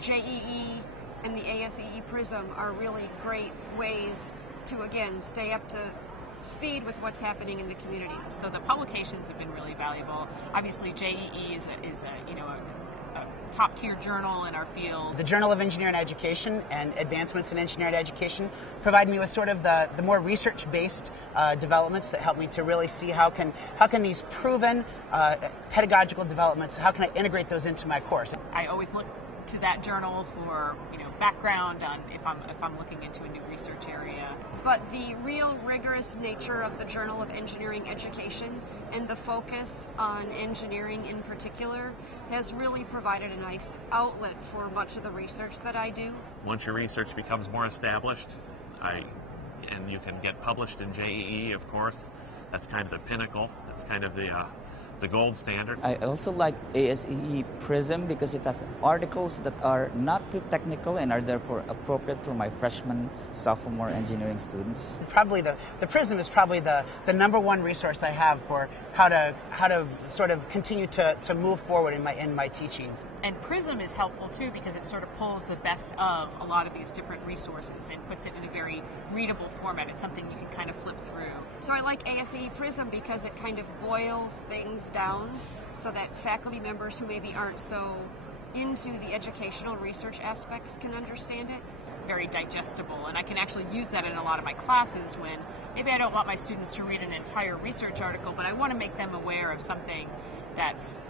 JEE and the ASEE Prism are really great ways to, again, stay up to speed with what's happening in the community. So the publications have been really valuable. Obviously, JEE is a top-tier journal in our field. The Journal of Engineering Education and Advancements in Engineering Education provide me with sort of the more research-based developments that help me to really see how can these proven pedagogical developments, how can I integrate those into my course. I always look to that journal for background on if I'm looking into a new research area. But the real rigorous nature of the Journal of Engineering Education and the focus on engineering in particular has really provided a nice outlet for much of the research that I do. Once your research becomes more established, and you can get published in JEE, of course, that's kind of the pinnacle. That's kind of the gold standard. I also like ASEE Prism because it has articles that are not too technical and are therefore appropriate for my freshman, sophomore engineering students. Probably the Prism is probably the number one resource I have for how to sort of continue to move forward in my teaching. And Prism is helpful too because it sort of pulls the best of a lot of these different resources and puts it in a very readable format. It's something you can kind of flip through. So I like ASEE Prism because it kind of boils things down so that faculty members who maybe aren't so into the educational research aspects can understand it. Very digestible, and I can actually use that in a lot of my classes when maybe I don't want my students to read an entire research article, but I want to make them aware of something that's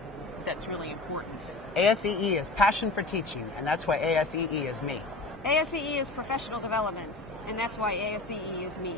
really important. ASEE is passion for teaching, and that's why ASEE is me. ASEE is professional development, and that's why ASEE is me.